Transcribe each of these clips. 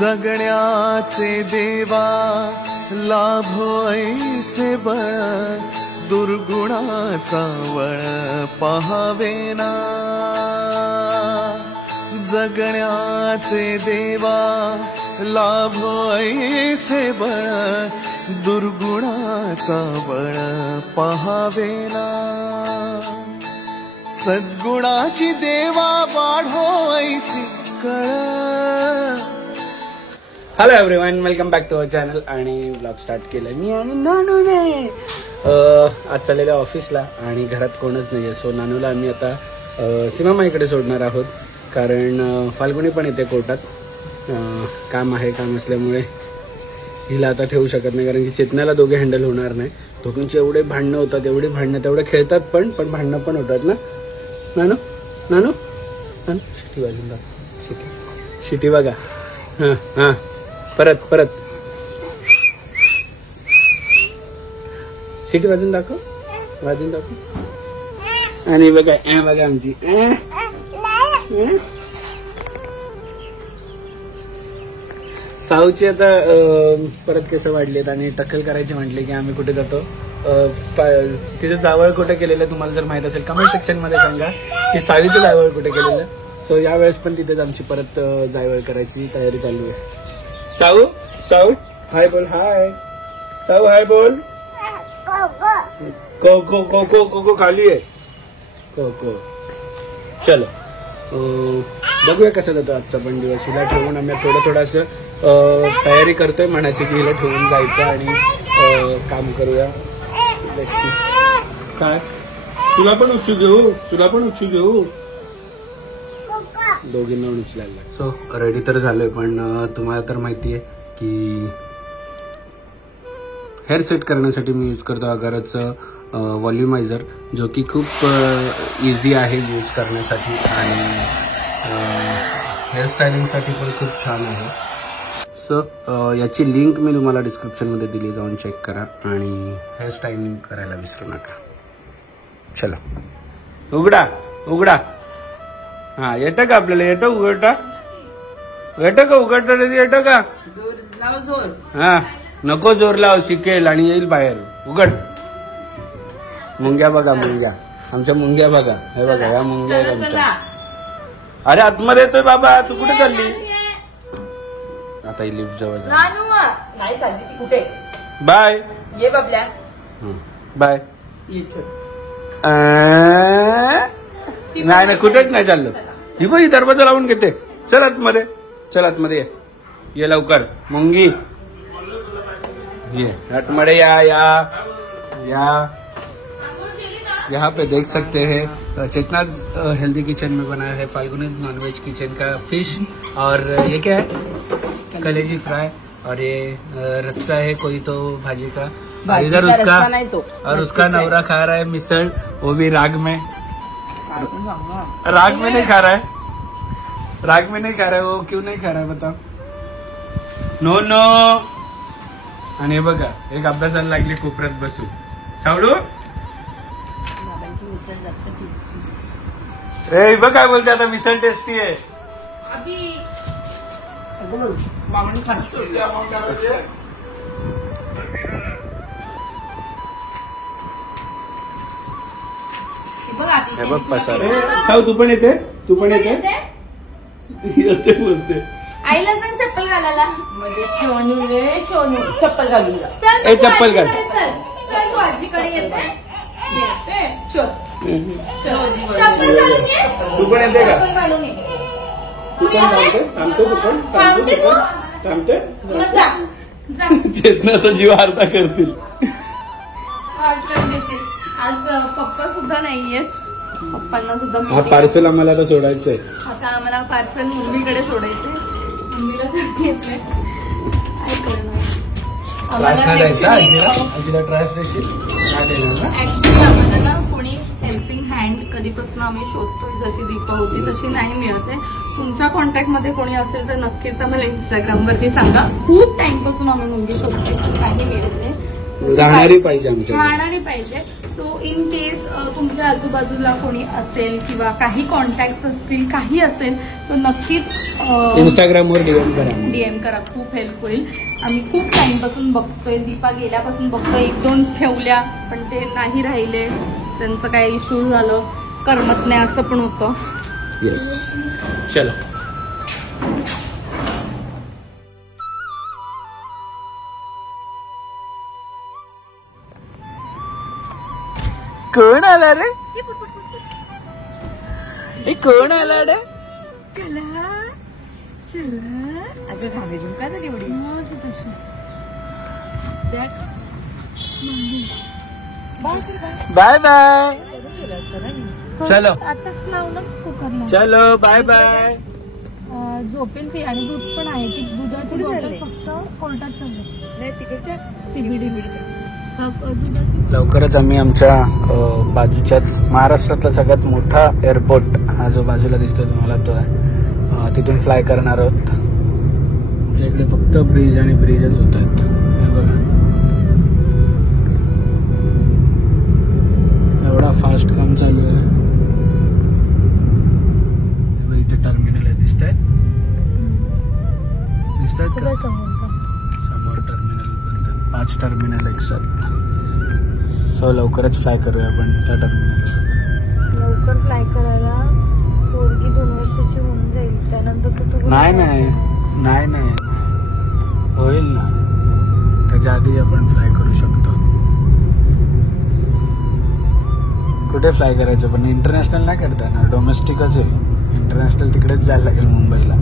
जगण्याचे देवा लाभो ऐसे बळ दुर्गुणाचा वळ पहावेना जगण्याचे देवा लाभो ऐसे बळ दुर्गुणाचा बळ पहावेना सद्गुणाची देवा वाढो ऐसी कळ. Hello everyone, welcome back to our channel. आणि ब्लॉग स्टार्ट केलं मी आणि नानूने. आज चाललेल्या ऑफिसला आणि घरात कोणच नाहीये, सो नानूला आम्ही आता सीमामाईकडे सोडणार आहोत. कारण फाल्गुनी पण येते कोर्टात, काम असल्यामुळे हिला आता ठेवू शकत नाही. कारण की चेतनाला दोघे हँडल होणार नाही. दोघांची एवढे भांडणं होतात, एवढी भांडणं, तेवढे खेळतात पण भांडणं पण होतात ना नानू. नानू नानू शिटी वाजून दाखव, शिटी बघा. हां हां, परत शिटी वाजून दाखव. आणि बघा बघा आमची साऊची आता परत केस वाढलेत आणि टक्कल करायची म्हटले की आम्ही कुठे जातो. तिचं जावळ कुठे केलेलं तुम्हाला जर माहित असेल कमेंट सेक्शन मध्ये सांगा की सावीचं जावळ कुठे केलेलं. सो यावेळेस पण तिथेच आमची परत जावळ करायची तयारी चालू आहे. साऊ हाय बोल. हाय साऊ, हाय बोल. को खाली आहे. को चलो बघूया कसा जातो आजचा पण दिवस. हिला ठेवून आम्ही थोडं असं तयारी करतोय म्हणायची की हिला ठेवून जायचं आणि काम करूया. काय तुला पण उचलू घेऊ. दोघींना उचलायला. सो रेडी तर झालोय, पण तुम्हाला तर माहितीये की हेअर सेट करण्यासाठी मी यूज करतो अगरचं व्हॉल्युमायझर, जो की खूप इझी आहे यूज करण्यासाठी आणि हेअरस्टायलिंगसाठी पण खूप छान आहे. सो याची लिंक मी तुम्हाला डिस्क्रिप्शनमध्ये दिली, जाऊन चेक करा आणि हेअरस्टायलिंग करायला विसरू नका. चलो उघडा. हा येतं का आपल्याला? येतं उघडता? येतं का? हा नको जोर लाव, शिकेल आणि येईल बाहेर. उघड. मुंग्या बघा, आमच्या मुंग्या बघा. हे बघा या मुंग्या आहेत आमच्या. अरे आतमध्ये येतोय बाबा, तू कुठे चालली? आता ही लिफ्ट जवळ नाही चालली कुठे. बाय. ये बाबल्या. बाय. नाही कुठेच नाही चाललो. ही बघ, दरवाजा लावून घेते. चल आतमध्ये ये लवकर. मुंगी ये आतमध्ये या. यहाँ पे देख सकते हैं चेतना हेल्दी किचन में बनाया है फाल्गुनी नॉनवेज किचन का फिश. और ये क्या है? कलेजी फ्राई. और ये रस्सा है कोई तो भाजी का. इधर उसका और उसका नवरा खा रहा है मिसल, वो भी राग में नहीं खा रहा है. वो क्यों नहीं खा रहा है बताओ? नो. आणि हे बघा एक अभ्यासाला लागली कोपऱ्यात बसून. सावडू ए बघ काय बोलते आता. मिसल टेस्टी आहे. हे बघ पसार. साऊ तू पण येते बोलते. आईला सांग चप्पल घालायला. म्हणजे सोनू चप्पल घालून जा. चप्पल घाल. चल तू आजीकडे येते. तू पण येते का? चेतनाचा जीव अर्धा करतील. आज पप्पा सुद्धा नाहीयेत. पप्पांना सुद्धा हा पार्सल आम्हाला आता सोडायचंय. आता आम्हाला पार्सल मम्मीकडे सोडायचंय. मम्मीला सांगितलंय काय करणार. आजीला ट्रायस देशील? ऍक्च्युली आम्हाला ना कोणी हेल्पिंग हँड कधीपासून आम्ही शोधतोय. जशी दीपा होती तशी नाही मिळत आहे. तुमच्या कॉन्टॅक्टमध्ये कोणी असेल तर नक्कीच आम्हाला इंस्टाग्रामवरती सांगा. खूप टाइमपासून आम्ही मुलगी शोधतोय, काही मिळत नाही. राहणारी पाहिजे आमच्या. राहणारी पाहिजे. सो इन केस तुमच्या आजूबाजूला कोणी असेल किंवा काही कॉन्टॅक्ट असतील, काही असेल, तर नक्कीच इंस्टाग्रामवर DM करा. खूप हेल्प होईल. आम्ही खूप टाइमपासून बघतोय, दीपा गेल्यापासून बघतोय. 1-2 ठेवल्या पण ते नाही राहिले, त्यांचं काय इश्यू झालं, करमत नाही असं पण होतं. येस, चलो. कोण आला रे? कोण आला रे? Bye bye. चलो आता लावलं कुकरला. चलो बाय बाय. झोपेल ती आणि दूध पण आहे. ती दुधाची बॉटल फक्त कोर्टात चालली. लवकरच आम्ही आमच्या बाजूच्याच महाराष्ट्रातला सगळ्यात मोठा एअरपोर्ट हा जो बाजूला दिसतोय तुम्हाला तो आहे, तिथून फ्लाय करणार आहोत. आमच्या इकडे फक्त ब्रिज आणि ब्रिजच होत आहेत. हे बघा एवढा फास्ट काम चालू आहे. इथे टर्मिनल आहे, दिसत आहेत का? समोर टर्मिनल बंद, 5 टर्मिनल एक साथ. सो लवकरच फ्लाय करूया आपण त्या टर्मिनल. लवकर फ्लाय करायला पोरगी 2 वर्षाची होऊन जाईल, त्यानंतर तू नाही होईल ना, त्याच्या आधी आपण फ्लाय करू शकतो. कुठे फ्लाय करायचं पण इंटरनॅशनल नाही करता ना, डोमेस्टिकच आहे. इंटरनॅशनल तिकडेच जायला लागेल, मुंबईला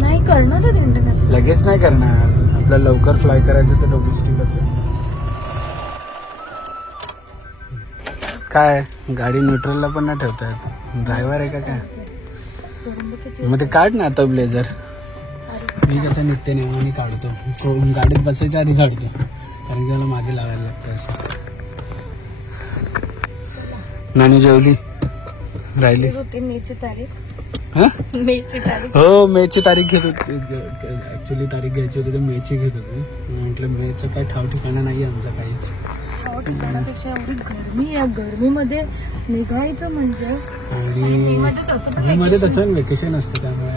नाही करणार. इंटरनॅशनल लगेच नाही करणार, आपल्याला लवकर फ्लाय करायचं तर डोमेस्टिकच आहे. काय गाडी न्यूट्रलला पण नाही ठेवता येत, ड्रायव्हर आहे का काय? मग ते काढ ना आता ब्लेझर. मी कसं निघते नेहमी काढतो, गाडीत बसायच्या आधी काढतो, कारण की मला मागे लावायला लागतं असं. नानी जेवली? राहिली मेची तारीख. हो मेची तारीख घेत होती. ऍक्च्युली तारीख घ्यायची होती तर मेची घेत होते. म्हटलं मेचं काय ठाव ठिकाणा नाही आमचा काहीच. ठिकाणापेक्षा एवढी गरमी आहे, गरमीमध्ये निघायचं म्हणजे. आणि मध्ये तसं वेकेशन असतं त्यामुळे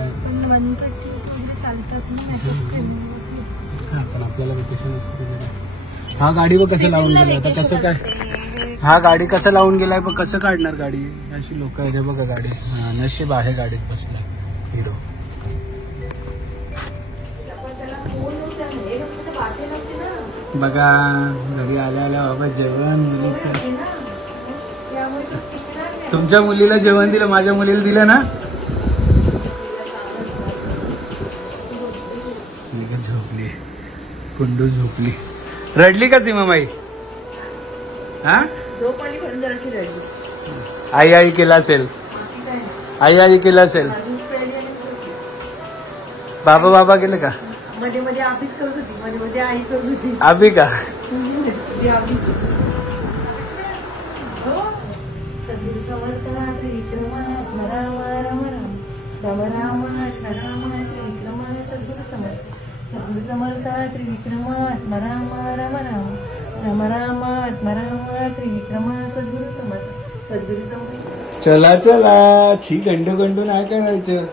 पण आपल्याला वेकेशन असतं. हा गाडी बघ कसं लावून गेलाय आता, कसं काय हा गाडी कसं लावून गेलाय बघ, कसं काढणार गाडी. अशी लोक आहे बघा गाडी. हा नशीब आहे गाडीत बसलाय हिरो. बघा घरी आल्या आल्या बाबा जेवण मुलीचं. तुमच्या मुलीला जेवण दिलं, माझ्या मुलीला दिलं ना. झोपली कुंडू, झोपली. रडली का सीमाबाई? हा आई केला असेल, आई केला असेल. बाबा केलं का? मध्ये मध्ये आबीच करत होती, मध्ये मध्ये आई करत होती. आबी का? समर्थ त्रिविक्रम राम राम राम राम राम त्रिविक्रम सद्गुरु समर्थ, सद्गुरु समर्थ त्रिविक्रम राम राम राम राम राम त्रिविक्रम सद्गुरु समर्थ, सद्गुरु समर्थ. चला चला, छी गंडू नाही करायचं.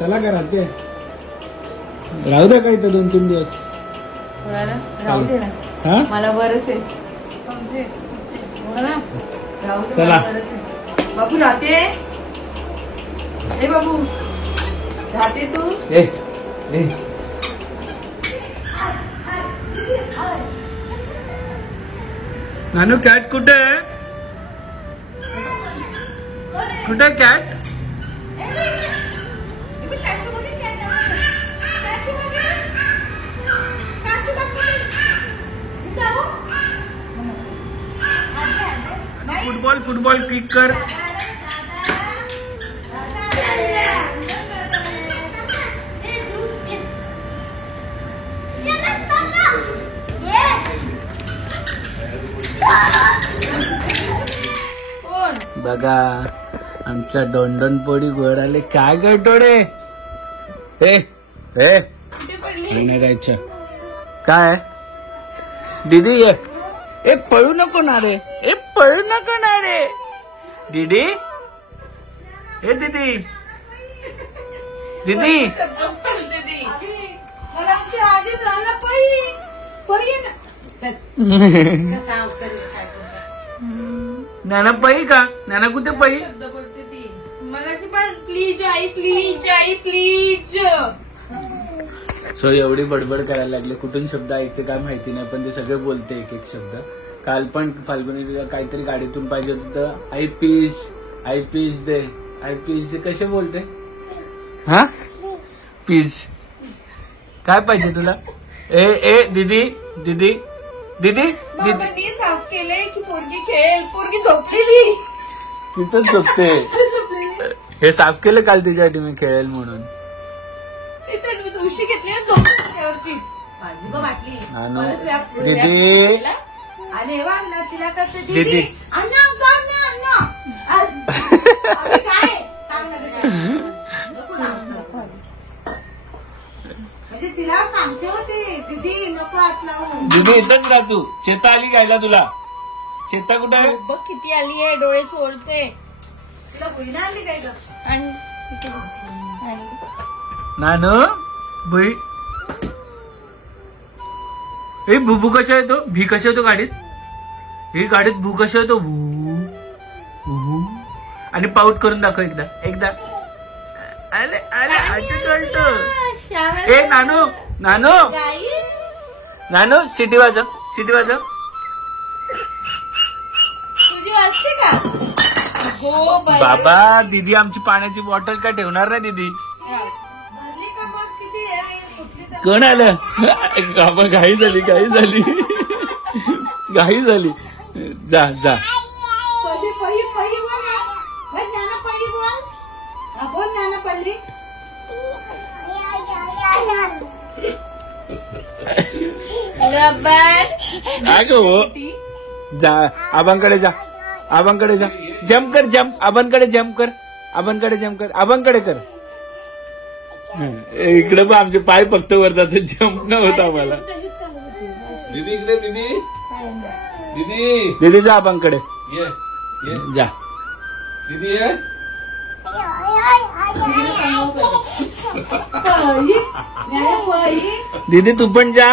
चला करा ते राहू द्या काही तर 2-3 दिवस. राहू दे ना, मला बरंच आहे. राहू दे, चला बरंच आहे. बाबू राहते, हे बाबू राहते तू. नानू कॅट कुठे आहे? कुठे कॅट? फुटबॉल क्लिक कर. बघा आमच्या दोन पोळी गोड आले. काय गटोडे हे नाही जायचं. काय दीदी ये ए पळू नको ना रे, ए पळू नको ना रे. दीदी, ए दीदी, दीदी. मला ते आधीच राहिला पळी पळी ना. चल. कसा अवतार काय करतो? नाना पळी का? नाना कुठे पळी? शब्द बोलते ती मगाशी पण. Please I, please I, please. So एवढी बडबड करायला लागले. कुठून शब्द ऐकते काय माहिती नाही, पण ते सगळे बोलते एक एक शब्द. काल पण फाल्गुनी काहीतरी गाडीतून पाहिजे होतं, I Ps, I Ps they, I Ps दे. कसे बोलते? हा पीज. काय पाहिजे तुला? ए ए दीदी, दीदी, दीदी, दीदी. बाबांनी साफ केलंय की पोरगी खेळ. पोरगी झोपलेली. तिथंच झोपते. हे साफ केलं काल तिच्यासाठी मी खेळेल म्हणून. उशी घेतली ना झोपल्यावरतीच. माझी गं वाटली. नानू, परत व्याप- दीदी, आणि वाढलं तिला करते दीदी. दीदी. अण्णा, अण्णा, अण्णा. अरे काय? सांग ना तुझ्या. नको ना. म्हणजे तिला सांगते होते दीदी नको हात लावू. दीदी इथंच राह तू. चेता आली घ्यायला तुला. चेता कुठे आहे? बघ किती आली आहे, डोळे चोळते. तिला बहिण आणली काय गं? आणि किती आणि नानू भुई. ए भू कशा येतो? भी कशा येतो गाडीत? ही गाडीत भू कशा येतो? भू भू. आणि पाऊट करून दाखव एकदा, एकदा. अरे अरे असं करतो. ए नानू, नानू, गाई. नानू सिटी वाजव, सिटी वाजव. तुझी वाजते का? Go by. बाबा दीदी आमची पाण्याची बॉटल काय ठेवणार नाही दीदी. भरली का बघ किती आहे, कुठली तर- कोण आलं? बाबा घाई झाली, घाई झाली, घाई झाली. जा जा. पळी पळी पळी बोल ना. बोल नाना पळी बोल. हा, बोल नाना पळली. रबर. काय गो? जा आबांकडे जा, आबांकडे जा. जम्प कर, जम्प. आबांकडे जम्प कर, आबांकडे जम्प कर, आबांकडे कर. इकडे पण आमचे पाय फक्त वर जाते, जम्प न होता आम्हाला. दीदी इकडे, दीदी दीदी दीदी जा आबांकडे, ये ये जा. दीदी ये. पळी नाना पळी. दीदी तू पण जा.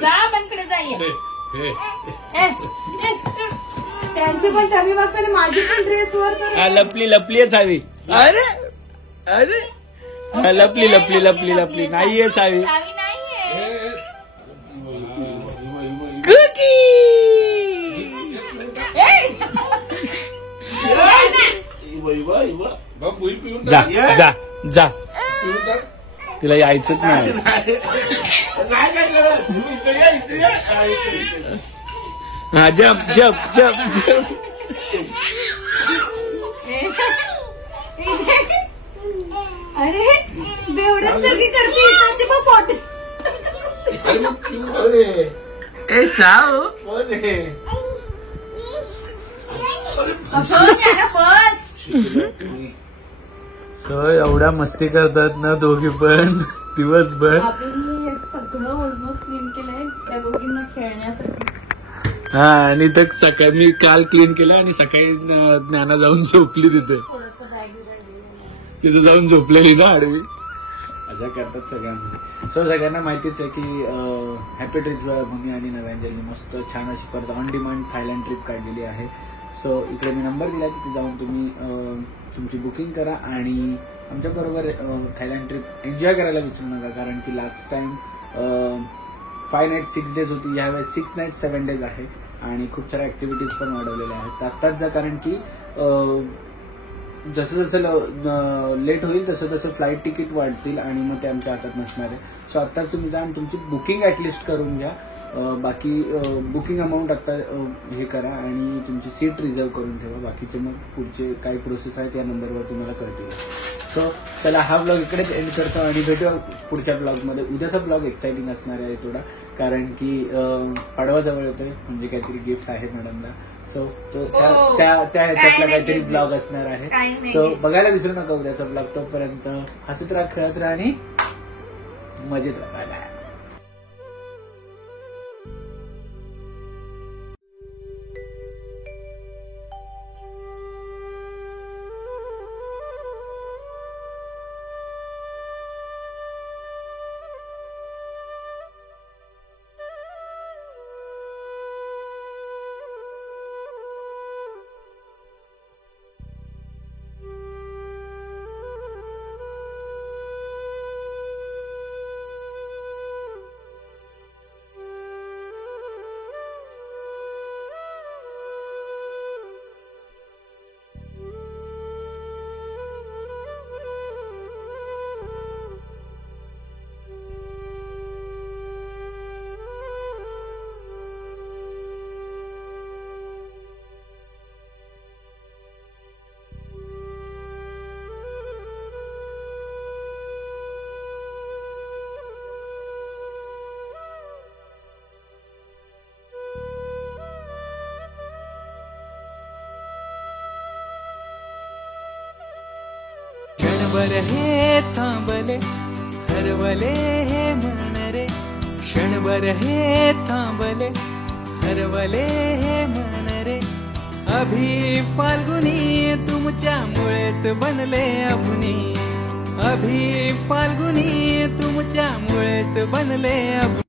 जा बनकडे जाईये. त्यांची पण टमी बघताना माझी पण ड्रेस वर कर. हा, लपली लपली सावी. अरे अरे हा, लपली लपली लपली लपली. नाहीये सावी. सावी नाहीये. कुकी. बाप भुई पिऊन जा टाक. ये. जा जा. पिऊन टाक. तिला यायचंच नाही. नाही काय करत? तुम्ही इथे या, इथे या. हा, इथे, इथे. हा जप जप जप जप. अरे बेवड्यांसारखी करते इकडचे बघ पोट. अरे मग पिऊन टाक रे. ए साव. कोण आहे? बस. so, एवढ्या मस्ती करतात ना दोघी पण दिवसभर. आपण हे सगळं ऑलमोस्ट क्लीन केलंय त्या दोघींना खेळण्यासाठी. हा आणि तर सकाळी मी काल क्लीन केलं आणि सकाळी ज्ञाना जाऊन झोपली तिथे. थोडस बॅग तिथे जाऊन झोपलेली ना आडवी. अशा करतात सगळ्यांना. सो सगळ्यांना माहितीच आहे की हॅपी ट्रिप भूमी आणि नव्यांजली मस्त छान अशी परत ऑन डिमांड थायलंड ट्रिप काढलेली आहे. सो इकडे मी नंबर दिला, तिथे जाऊन तुम्ही तुमची बुकिंग करा आणि आमच्याबरोबर थायलंड ट्रिप एन्जॉय करायला विसरू नका. कारण की लास्ट टाइम 5 nights 6 days होती, यावेळेस 6 nights 7 days आहे आणि खूप साऱ्या ऍक्टिव्हिटीज पण वाढवलेल्या आहेत. आत्ताच जा, कारण की जसं जसं लेट होईल तसं तसं फ्लाईट तिकीट वाढतील आणि मग ते आमच्या हातात नसणार आहे. सो आत्ताच तुम्ही जा आणि तुमची बुकिंग ऍटलिस्ट करून घ्या. बाकी बुकिंग अमाऊंट आता हे करा आणि तुमची सीट रिझर्व करून ठेवा. बाकीचे मग पुढचे काय प्रोसेस आहेत या नंबरवर तुम्हाला कळतील. सो चला हा ब्लॉग इकडेच एंड करतो आणि भेटूया पुढच्या ब्लॉगमध्ये. उद्याचा ब्लॉग एक्साइटिंग असणार आहे थोडा, कारण की पाडवा जवळ येतोय, म्हणजे काहीतरी गिफ्ट आहे मॅडमला. सो त्या ह्याच्यातला काहीतरी ब्लॉग असणार आहे. सो बघायला विसरू नका उद्याचा ब्लॉग. तोपर्यंत हसत राहा, खेळत राहा आणि मजेत राहा. क्षणभर हे थांबले हरवले हे मन रे क्षणभर हे थांबले हरवले हे मन रे अभि फाल्गुनी तुमच्यामुळेच बनले अभुनी अभि फाल्गुनी तुमच्यामुळेच बनले अभुनी